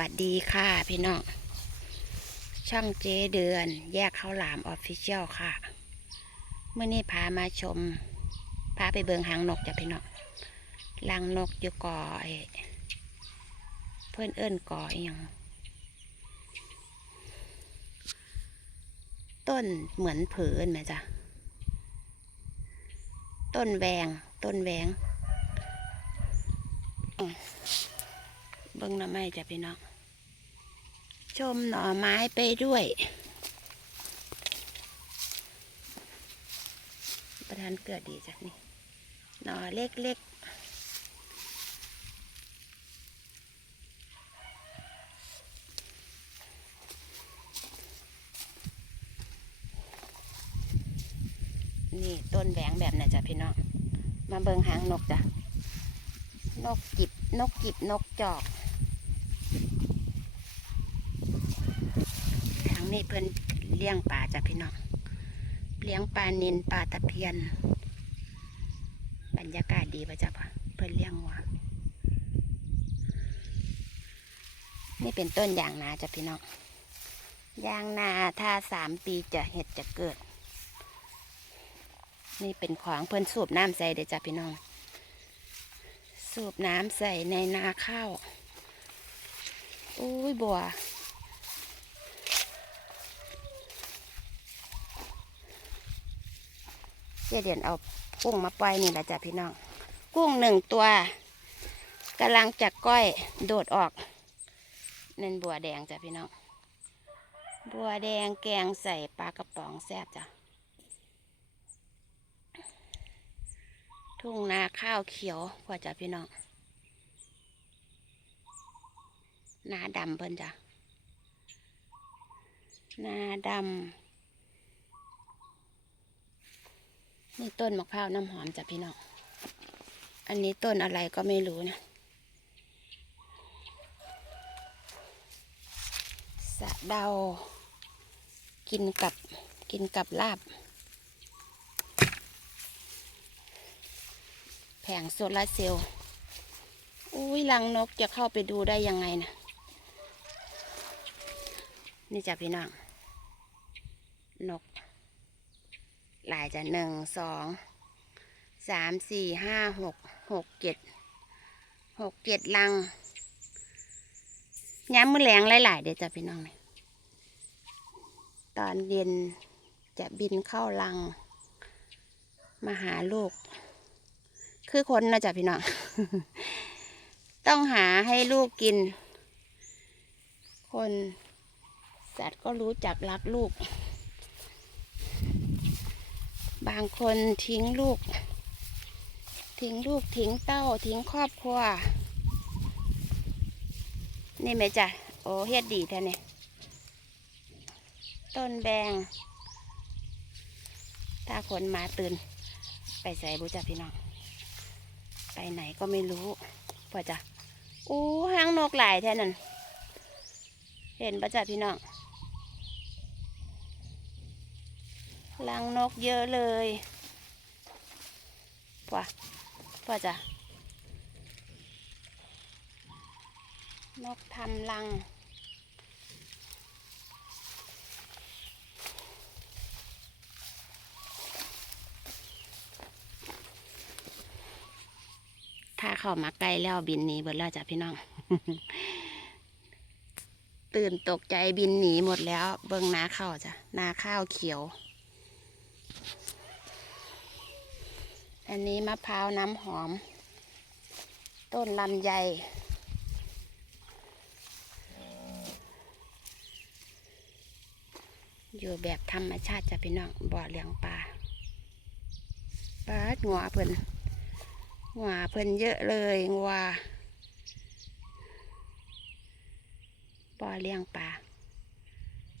วัสดีค่ะพี่น้อง ช่องเจเดือน แยกข้าวหลามออฟฟิเชียลค่ะ เมื่อนี้พามาชม พาไปเบิงหางนกจ้ะพี่น้องลังนกอยู่ก่อเพื่อนเอิ้นก่ออย่างต้นเหมือนผืนไหมจ๊ะ ต้นแวง ต้นแวงอืมเบิ้งหน่อไม้จ้ะพี่น้อง ชมหน่อไม้ไปด้วยประธานเกิดดีจ้ะนี่ หน่อเล็กๆ นี่ต้นแหวงแบบไหนี้จ้ะพี่น้อง มาเบิงหางนกจ้ะ นกจิบ นกจิบ นกจอก ทาง นี้เพิ่นเลี้ยงปลาจ้ะพี่น้อง เลี้ยงปลานินปลาตะเพียน บรรยากาศดีป่ะจ๊ะพ่อเพิ่นเลี้ยงวัวนี่เป็นต้นยางนาจ้ะพี่น้อง ยางนาถ้าสามปีจะเห็ดจะเกิด นี่เป็นของเพิ่นสูบน้ำใส่เด้จ้ะพี่น้อง สูบน้ำใส่ในนาข้าว อุ้ยบัว จเดือนเอากุ้งมาปล่อยนี่แหละจ้ะพี่น้อง กุ้งหนึ่งตัวกำลังจะกก้อยโดดออกเนั่นบัวแดงจ้ะพี่น้อง บัวแดงแกงใส่ปลากระป๋องแซ่บจ้ะ ทุ่งนาข้าวเขียวพอจ้ะพี่น้อง นาดำเพิ่นจ้ะ นาดำ นี่ต้นมะพร้าวน้ำหอมจ้ะพี่น้อง อันนี้ต้นอะไรก็ไม่รู้นะสะเดา กินกับกินกับลาบ แผงโซลาร์เซลล์ อุ้ยรังนกจะเข้าไปดูได้ยังไงนะ นี่จ้ะพี่น้อง นก หลายจะหนึ่งสองสามสี่ห้าหกหกเจ็ดหกเจ็ดลังย้ำมือแรงหลายๆเดี๋ยวจะพี่น้องเนี่ยตอนเย็นจะบินเข้าลัง มาหาลูก คือคนนะจ๊ะพี่น้อง ต้องหาให้ลูกกิน คน สัตว์ก็รู้จักรักลูกางคนทิ้งลูก ทิ้งลูกทิ้งเต้าทิ้งครอบครัว นี่ไหมจ๊ะโอ้เฮ็ดดีแท้เนี่ย ต้นแบง ถ้าคนมาตื่น ไปใส่บุจ้ะพี่น้อง ไปไหนก็ไม่รู้พอจ้ะอู้หางนกหลายแท่นั่น เห็นปะจ้ะพี่น้อง รังนกเยอะเลยพ่อพ่อจ้ะนกทำรัง ถ้าเข้ามาใกล้แล้วบินหนีเบิดแล้วจ้ะพี่น้อง ตื่นตกใจบินหนีหมดแล้ว เบิ่งนาข้าวจ้ะ นาข้าวเขียว อันนี้มะพร้าวน้ำหอม ต้นลำไย อยู่แบบธรรมชาติจะพี่น้องบ่อเลี้ยงปลาปลาดงัวเพิ่นงัวเพิ่นเยอะเลยงัวบ่อเลี้ยงปลา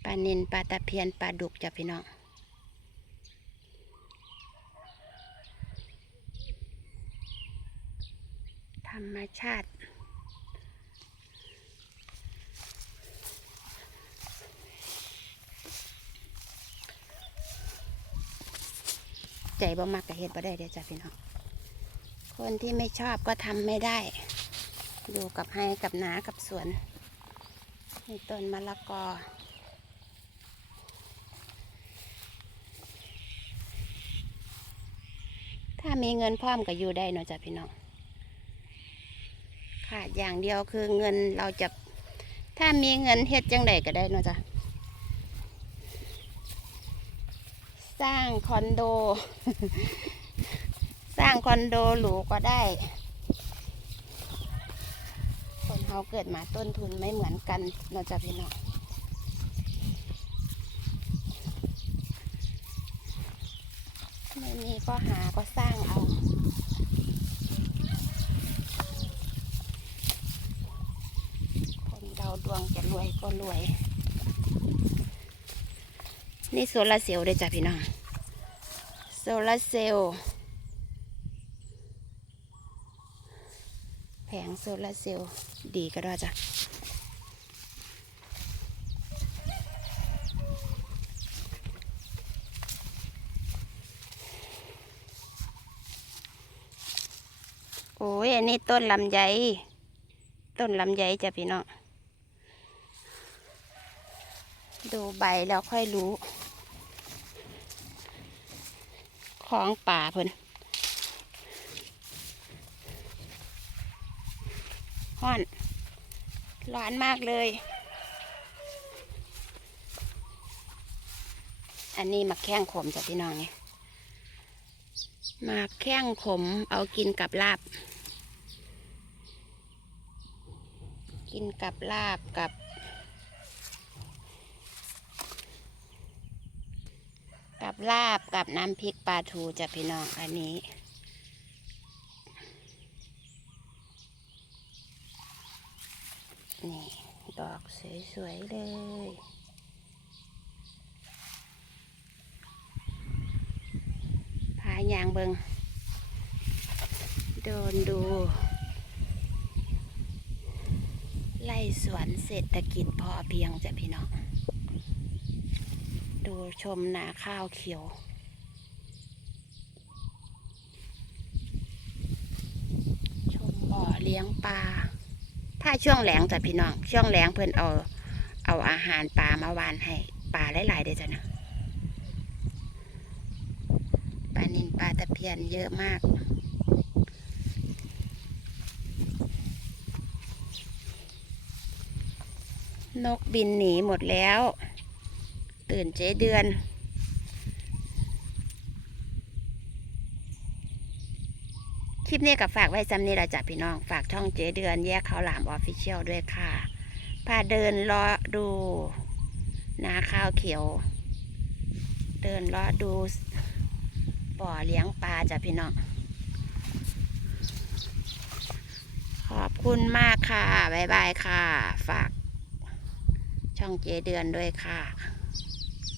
ปลานินปลาตะเพียนปลาดุกจ้ะพี่น้อง ธ รรมชาติ ใจบ่มากกับเฮ็ดบ่ได้เด้อจ้ะพี่น้อง คนที่ไม่ชอบก็ทำไม่ได้ อยู่กับให้กับนากับสวนนี่ต้นมะละกอถ้ามีเงินพร้อมก็อยู่ได้เนาะจ้ะพี่น้อง ขาดอย่างเดียวคือเงินเราจะถ้ามีเงินเฮ็ดจังใดก็ได้นะจ้ะสร้างคอนโด สร้างคอนโดหรูก็ได้ คนเขาเกิดมาต้นทุนไม่เหมือนกันเนาะจ้ะพี่น้องไม่มีก็หาก็สร้างเอา คนเรา ดวงจะรวยก็รวย นี่โซลาร์เซลล์ด้วยจ้ะพี่น้องโซลาร์เซลล์แผงโซลาร์เซลล์ดีก็ได้จ้ะโอ้ย อันนี้ต้นลำไย ต้นลำไยจ้ะพี่น้อง ดูใบแล้วค่อยรู้ ของป่าเพิ่นฮ้อน ร้อนมากเลย อันนี้มาแข้งขมจ้ะพี่น้องนี่มาแข้งขมเอากินกับลาบ กินกับลาบกับ กับลาบกับน้ำพริกปลาทูจ้ะพี่น้องอันนี้นี่ดอกสวยๆเลยพายางเบิงโดนดู ไล่สวนเศรษฐกิจพอเพียงจ้ะพี่น้อง ดูชมนาข้าวเขียว ชมบ่อเลี้ยงปลาถ้าช่วงแหลงจ้ะพี่น้อง ช่วงแหลงเพื่อนเอา เอาอาหารปลามาวานให้ปลาหลายๆเด้จ้ะนะปลานินปลาตะเพียนเยอะมากนกบินหนีหมดแล้ว ตื่นเจ๊เดือน คลิปนี้กับฝากไว้ซ้ำนี้ละจ้ะพี่น้อง ฝากช่องเจ๊เดือนแยกข้าวหลามออฟฟิเชียลด้วยค่ะ พาเดินเลาะดูนาข้าวเขียว เดินเลาะดูบ่อเลี้ยงปลาจ้ะพี่น้อง ขอบคุณมากค่ะ บ๊ายบายค่ะ ฝากช่องเจเดือนด้วยค่ะ